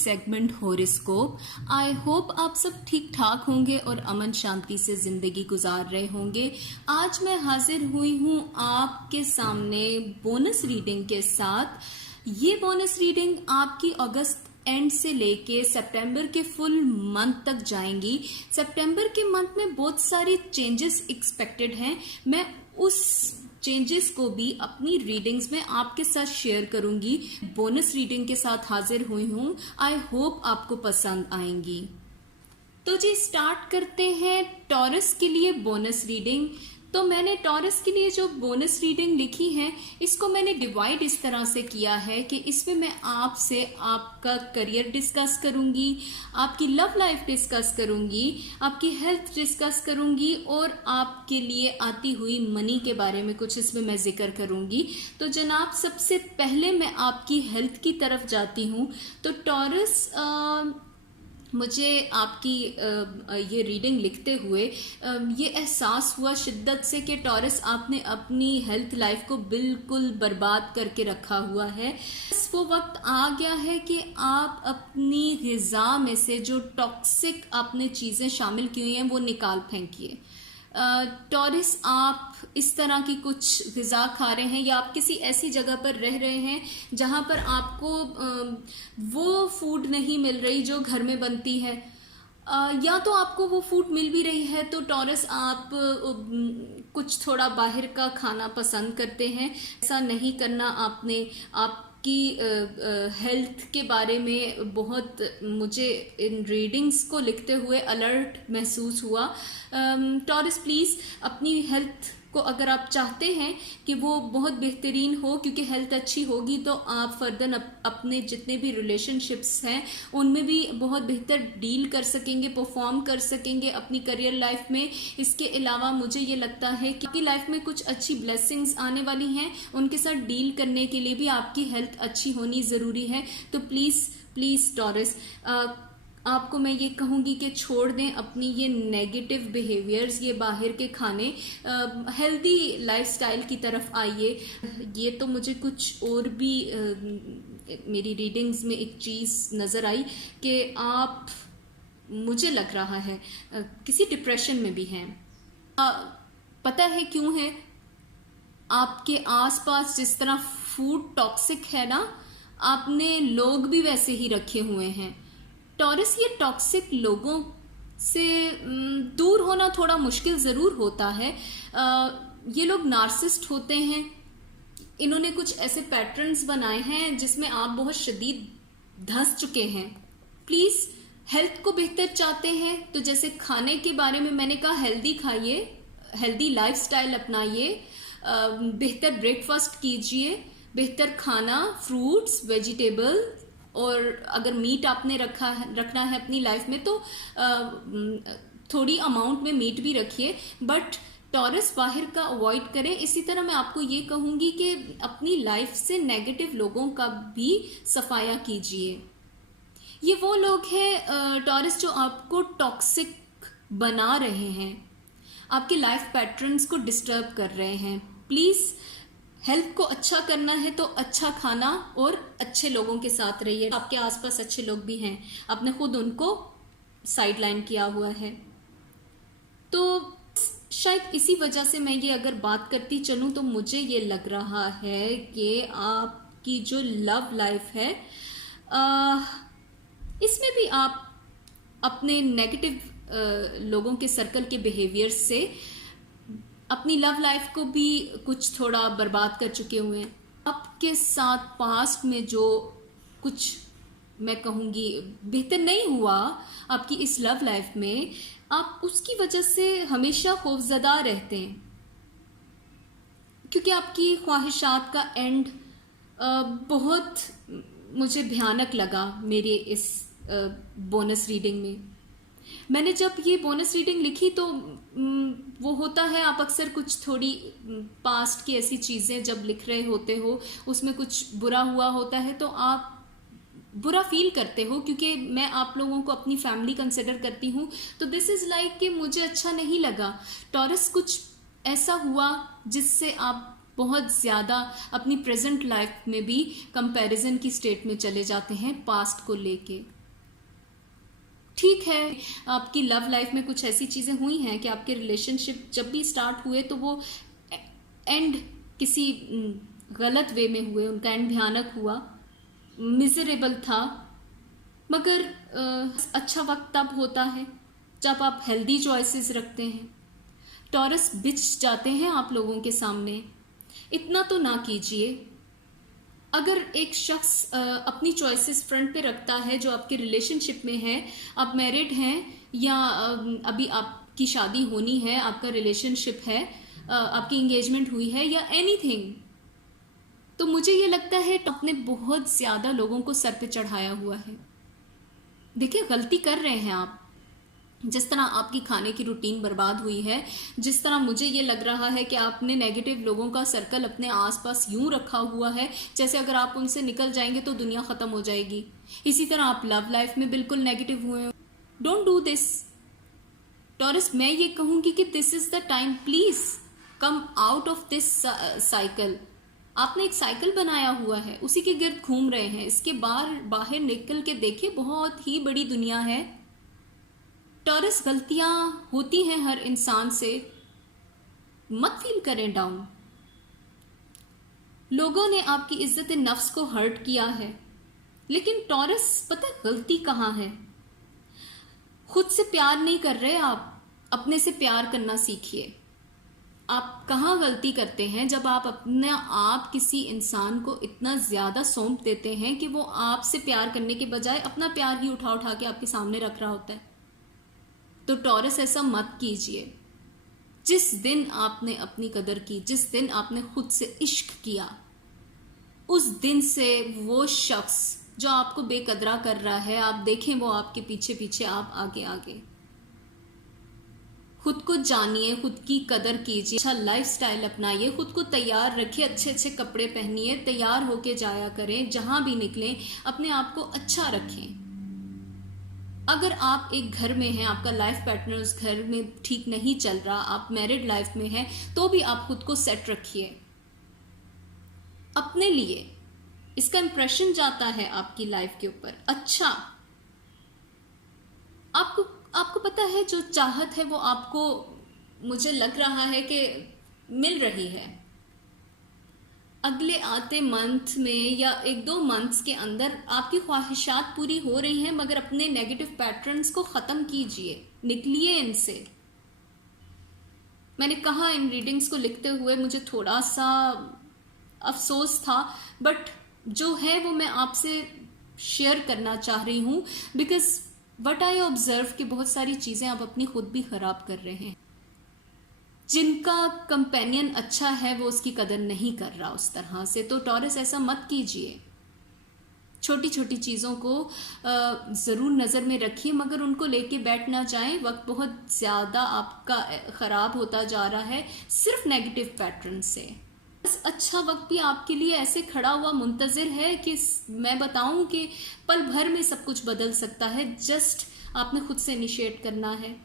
Segment horoscope. I hope आप सब ठीक ठाक होंगे और अमन शांति से जिंदगी गुजार रहे होंगे। आज मैं हाजिर हुई हूँ आपके सामने बोनस रीडिंग के साथ। ये बोनस रीडिंग आपकी अगस्त एंड से लेके सितंबर के फुल मंथ तक जाएंगी। सितंबर के मंथ में बहुत सारी चेंजेस एक्सपेक्टेड हैं। मैं उस चेंजेस को भी अपनी रीडिंग्स में आपके साथ शेयर करूंगी। बोनस रीडिंग के साथ हाजिर हुई हूं। आई होप आपको पसंद आएंगी। तो जी स्टार्ट करते हैं टॉरस के लिए बोनस रीडिंग। तो मैंने टॉरस के लिए जो बोनस रीडिंग लिखी है इसको मैंने डिवाइड इस तरह से किया है कि इसमें मैं आपसे आपका करियर डिस्कस करूंगी, आपकी लव लाइफ डिस्कस करूंगी, आपकी हेल्थ डिस्कस करूंगी और आपके लिए आती हुई मनी के बारे में कुछ इसमें मैं जिक्र करूंगी। तो जनाब सबसे पहले मैं आपकी हेल्थ की तरफ जाती हूँ। तो टॉरस मुझे आपकी ये रीडिंग लिखते हुए ये एहसास हुआ शिद्दत से कि टॉरस आपने अपनी हेल्थ लाइफ को बिल्कुल बर्बाद करके रखा हुआ है। वो वक्त आ गया है कि आप अपनी ग़िज़ा में से जो टॉक्सिक आपने चीज़ें शामिल की हुई हैं वो निकाल फेंकिए। टॉरस आप इस तरह की कुछ ग़िज़ा खा रहे हैं या आप किसी ऐसी जगह पर रह रहे हैं जहां पर आपको वो फूड नहीं मिल रही जो घर में बनती है, या तो आपको वो फूड मिल भी रही है तो टॉरस आप कुछ थोड़ा बाहर का खाना पसंद करते हैं। ऐसा नहीं करना आपने। आपकी हेल्थ के बारे में बहुत मुझे इन रीडिंग्स को लिखते हुए अलर्ट महसूस हुआ। टॉरस प्लीज़ अपनी हेल्थ को अगर आप चाहते हैं कि वो बहुत बेहतरीन हो, क्योंकि हेल्थ अच्छी होगी तो आप फर्दर अपने जितने भी रिलेशनशिप्स हैं उनमें भी बहुत बेहतर डील कर सकेंगे, परफॉर्म कर सकेंगे अपनी करियर लाइफ में। इसके अलावा मुझे ये लगता है कि आपकी लाइफ में कुछ अच्छी ब्लेसिंग्स आने वाली हैं, उनके साथ डील करने के लिए भी आपकी हेल्थ अच्छी होनी ज़रूरी है। तो प्लीज़ टॉरस आपको मैं ये कहूँगी कि छोड़ दें अपनी ये नेगेटिव बिहेवियर्स, ये बाहर के खाने, हेल्दी लाइफस्टाइल की तरफ आइए। ये तो मुझे कुछ और भी मेरी रीडिंग्स में एक चीज़ नज़र आई कि आप, मुझे लग रहा है किसी डिप्रेशन में भी हैं। पता है क्यों है? आपके आसपास जिस तरह फूड टॉक्सिक है ना, आपने लोग भी वैसे ही रखे हुए हैं। टॉरस ये टॉक्सिक लोगों से दूर होना थोड़ा मुश्किल ज़रूर होता है। ये लोग नार्सिस्ट होते हैं। इन्होंने कुछ ऐसे पैटर्न्स बनाए हैं जिसमें आप बहुत शदीद धंस चुके हैं। प्लीज़ हेल्थ को बेहतर चाहते हैं तो जैसे खाने के बारे में मैंने कहा, हेल्दी खाइए, हेल्दी लाइफस्टाइल अपनाइए, बेहतर ब्रेकफास्ट कीजिए, बेहतर खाना, फ्रूट्स, वेजिटेबल, और अगर मीट आपने रखना है अपनी लाइफ में तो थोड़ी अमाउंट में मीट भी रखिए, बट टॉरस बाहर का अवॉइड करें। इसी तरह मैं आपको ये कहूँगी कि अपनी लाइफ से नेगेटिव लोगों का भी सफाया कीजिए। ये वो लोग हैं टॉरस जो आपको टॉक्सिक बना रहे हैं, आपके लाइफ पैटर्न्स को डिस्टर्ब कर रहे हैं। प्लीज़ हेल्थ को अच्छा करना है तो अच्छा खाना और अच्छे लोगों के साथ रहिए। आपके आसपास अच्छे लोग भी हैं, आपने खुद उनको साइडलाइन किया हुआ है। तो शायद इसी वजह से मैं ये अगर बात करती चलूँ तो मुझे ये लग रहा है कि आपकी जो लव लाइफ है इसमें भी आप अपने नेगेटिव लोगों के सर्कल के बिहेवियर से अपनी लव लाइफ को भी कुछ थोड़ा बर्बाद कर चुके हुए हैं। आपके साथ पास्ट में जो कुछ मैं कहूँगी बेहतर नहीं हुआ आपकी इस लव लाइफ में, आप उसकी वजह से हमेशा खौफजदा रहते हैं, क्योंकि आपकी ख्वाहिशात का एंड बहुत मुझे भयानक लगा मेरे इस बोनस रीडिंग में। मैंने जब ये बोनस रीडिंग लिखी तो वो होता है, आप अक्सर कुछ थोड़ी पास्ट की ऐसी चीज़ें जब लिख रहे होते हो, उसमें कुछ बुरा हुआ होता है तो आप बुरा फील करते हो, क्योंकि मैं आप लोगों को अपनी फैमिली कंसिडर करती हूँ। तो दिस इज़ लाइक कि मुझे अच्छा नहीं लगा। टॉरस कुछ ऐसा हुआ जिससे आप बहुत ज़्यादा अपनी प्रेजेंट लाइफ में भी कंपैरिजन की स्टेट में चले जाते हैं पास्ट को लेके। ठीक है, आपकी लव लाइफ में कुछ ऐसी चीज़ें हुई हैं कि आपके रिलेशनशिप जब भी स्टार्ट हुए तो वो एंड किसी गलत वे में हुए, उनका एंड भयानक हुआ, मिजरेबल था। मगर अच्छा वक्त तब होता है जब आप हेल्दी चॉइसेस रखते हैं। टॉरस बिछ जाते हैं आप लोगों के सामने, इतना तो ना कीजिए। अगर एक शख्स अपनी चॉइसेस फ्रंट पे रखता है जो आपके रिलेशनशिप में है, आप मैरिड हैं या अभी आपकी शादी होनी है, आपका रिलेशनशिप है, आपकी इंगेजमेंट हुई है या एनीथिंग, तो मुझे ये लगता है आपने बहुत ज़्यादा लोगों को सर पे चढ़ाया हुआ है। देखिए, गलती कर रहे हैं आप। जिस तरह आपकी खाने की रूटीन बर्बाद हुई है, जिस तरह मुझे ये लग रहा है कि आपने नेगेटिव लोगों का सर्कल अपने आसपास यूं रखा हुआ है जैसे अगर आप उनसे निकल जाएंगे तो दुनिया ख़त्म हो जाएगी। इसी तरह आप लव लाइफ में बिल्कुल नेगेटिव हुए हो। Don't do this taurus. मैं ये कहूँगी कि this is the time, please come out of this cycle. आपने एक साइकिल बनाया हुआ है, उसी के गिर्द घूम रहे हैं। इसके बाहर निकल के देखिए, बहुत ही बड़ी दुनिया है। टॉरस, गलतियां होती हैं हर इंसान से, मत फील करें डाउन। लोगों ने आपकी इज्जत नफ्स को हर्ट किया है, लेकिन टॉरस पता है गलती कहाँ है? खुद से प्यार नहीं कर रहे आप, अपने से प्यार करना सीखिए। आप कहाँ गलती करते हैं? जब आप अपना आप किसी इंसान को इतना ज़्यादा सौंप देते हैं कि वो आपसे प्यार करने के बजाय अपना प्यार ही उठा उठा के आपके सामने रख रहा होता है। तो टॉरस, ऐसा मत कीजिए। जिस दिन आपने अपनी कदर की, जिस दिन आपने खुद से इश्क किया, उस दिन से वो शख्स जो आपको बेकदरा कर रहा है, आप देखें वो आपके पीछे पीछे, आप आगे आगे। खुद को जानिए, खुद की कदर कीजिए, अच्छा लाइफस्टाइल अपनाइए, खुद को तैयार रखिए, अच्छे अच्छे कपड़े पहनिए, तैयार होके जाया करें, जहां भी निकलें अपने आप को अच्छा रखें। अगर आप एक घर में हैं, आपका लाइफ पार्टनर उस घर में ठीक नहीं चल रहा, आप मैरिड लाइफ में हैं, तो भी आप खुद को सेट रखिए अपने लिए। इसका इंप्रेशन जाता है आपकी लाइफ के ऊपर। अच्छा, आपको पता है जो चाहत है वो आपको, मुझे लग रहा है कि मिल रही है। अगले आते मंथ में या 1-2 मंथ्स के अंदर आपकी ख्वाहिशात पूरी हो रही हैं, मगर अपने नेगेटिव पैटर्न्स को ख़त्म कीजिए, निकलिए इनसे। मैंने कहा, इन रीडिंग्स को लिखते हुए मुझे थोड़ा सा अफसोस था, बट जो है वो मैं आपसे शेयर करना चाह रही हूँ, बिकॉज वट आई ऑब्जर्व कि बहुत सारी चीज़ें आप अपनी खुद भी ख़राब कर रहे हैं। जिनका कंपेनियन अच्छा है वो उसकी कदर नहीं कर रहा उस तरह से। तो टॉरस, ऐसा मत कीजिए। छोटी छोटी चीज़ों को ज़रूर नज़र में रखिए, मगर उनको लेके बैठ ना जाएं। वक्त बहुत ज़्यादा आपका ख़राब होता जा रहा है सिर्फ नेगेटिव पैटर्न से। अच्छा वक्त भी आपके लिए ऐसे खड़ा हुआ मुंतज़िर है कि मैं बताऊं कि पल भर में सब कुछ बदल सकता है। जस्ट आपने खुद से इनिशिएट करना है।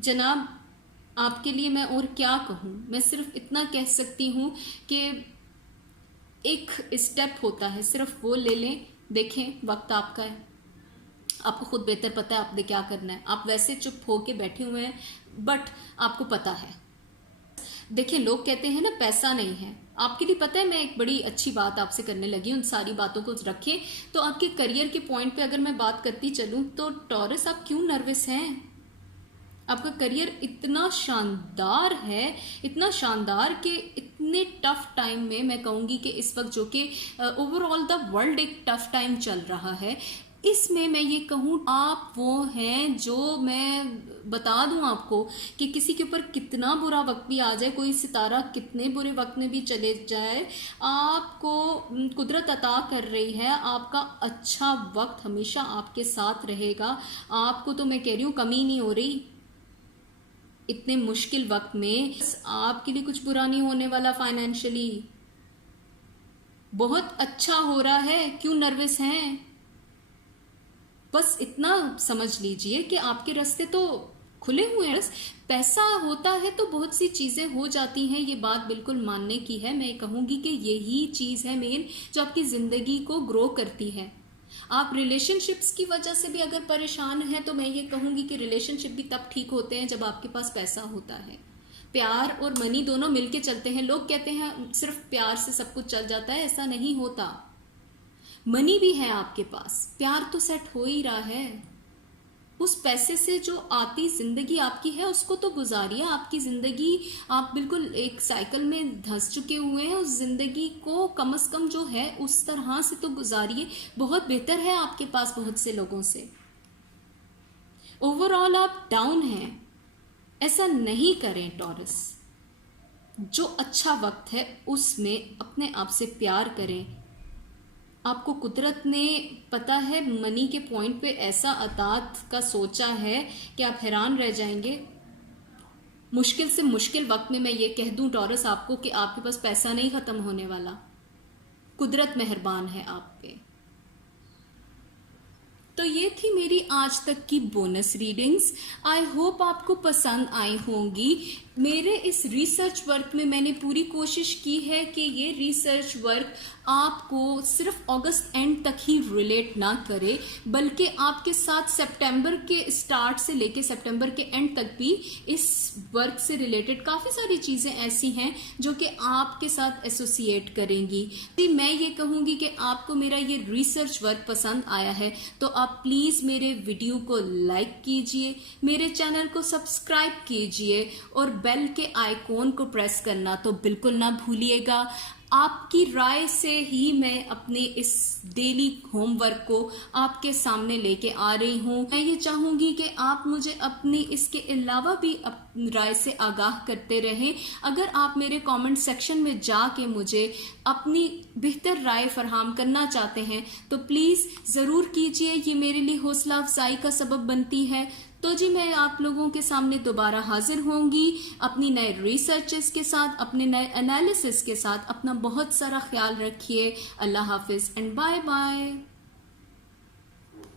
जनाब, आपके लिए मैं और क्या कहूँ? मैं सिर्फ इतना कह सकती हूँ कि एक स्टेप होता है, सिर्फ वो ले लें। देखें, वक्त आपका है, आपको खुद बेहतर पता है आपने क्या करना है। आप वैसे चुप होके बैठे हुए हैं, बट आपको पता है। देखिए, लोग कहते हैं ना पैसा नहीं है। आपके लिए पता है, मैं एक बड़ी अच्छी बात आपसे करने लगी। उन सारी बातों को रखें तो आपके करियर के पॉइंट पे अगर मैं बात करती चलूँ तो टॉरस, आप क्यों नर्वस हैं? आपका करियर इतना शानदार है, इतना शानदार कि इतने टफ टाइम में मैं कहूँगी कि इस वक्त जो कि ओवरऑल द वर्ल्ड एक टफ टाइम चल रहा है, इसमें मैं ये कहूँ आप वो हैं जो, मैं बता दूं आपको कि किसी के ऊपर कितना बुरा वक्त भी आ जाए, कोई सितारा कितने बुरे वक्त में भी चले जाए, आपको कुदरत अता कर रही है। आपका अच्छा वक्त हमेशा आपके साथ रहेगा। आपको तो मैं कह रही हूँ कमी नहीं हो रही इतने मुश्किल वक्त में। आपके लिए कुछ बुरा नहीं होने वाला। फाइनेंशियली बहुत अच्छा हो रहा है। क्यों नर्वस हैं? बस इतना समझ लीजिए कि आपके रास्ते तो खुले हुए हैं। पैसा होता है तो बहुत सी चीज़ें हो जाती हैं, ये बात बिल्कुल मानने की है। मैं कहूँगी कि यही चीज़ है मेन जो आपकी ज़िंदगी को ग्रो करती है। आप रिलेशनशिप्स की वजह से भी अगर परेशान हैं तो मैं ये कहूँगी कि रिलेशनशिप भी तब ठीक होते हैं जब आपके पास पैसा होता है। प्यार और मनी दोनों मिलके चलते हैं। लोग कहते हैं सिर्फ प्यार से सब कुछ चल जाता है, ऐसा नहीं होता। मनी भी है आपके पास, प्यार तो सेट हो ही रहा है। उस पैसे से जो आती जिंदगी आपकी है उसको तो गुजारिए। आपकी जिंदगी, आप बिल्कुल एक साइकिल में धंस चुके हुए हैं, उस जिंदगी को कम से कम जो है उस तरह से तो गुजारिए। बहुत बेहतर है आपके पास बहुत से लोगों से। ओवरऑल आप डाउन हैं, ऐसा नहीं करें टॉरस। जो अच्छा वक्त है उसमें अपने आप से प्यार करें। आपको कुदरत ने, पता है, मनी के पॉइंट पे ऐसा अतात का सोचा है कि आप हैरान रह जाएंगे। मुश्किल से मुश्किल वक्त में मैं ये कह दूं टॉरस आपको कि आपके पास पैसा नहीं खत्म होने वाला। कुदरत मेहरबान है आप पे। तो ये थी मेरी आज तक की बोनस रीडिंग्स। आई होप आपको पसंद आई होंगी। मेरे इस रिसर्च वर्क में मैंने पूरी कोशिश की है कि ये रिसर्च वर्क आपको सिर्फ अगस्त एंड तक ही रिलेट ना करे, बल्कि आपके साथ सितंबर के स्टार्ट से लेके सितंबर के एंड तक भी इस वर्क से रिलेटेड काफ़ी सारी चीज़ें ऐसी हैं जो कि आपके साथ एसोसिएट करेंगी। मैं ये कहूँगी कि आपको मेरा ये रिसर्च वर्क पसंद आया है तो आप प्लीज़ मेरे वीडियो को लाइक कीजिए, मेरे चैनल को सब्सक्राइब कीजिए और बेल के आइकॉन को प्रेस करना तो बिल्कुल ना भूलिएगा। आपकी राय से ही मैं अपने इस डेली होमवर्क को आपके सामने लेके आ रही हूँ। मैं ये चाहूँगी कि आप मुझे अपनी इसके अलावा भी राय से आगाह करते रहें। अगर आप मेरे कमेंट सेक्शन में जाके मुझे अपनी बेहतर राय फरहम करना चाहते हैं तो प्लीज़ ज़रूर कीजिए, ये मेरे लिए हौसला अफजाई का सबब बनती है। तो जी मैं आप लोगों के सामने दोबारा हाजिर होंगी अपनी नए रिसर्चेस के साथ, अपने नए एनालिसिस के साथ। अपना बहुत सारा ख्याल रखिए। अल्लाह हाफिज़ एंड बाय बाय।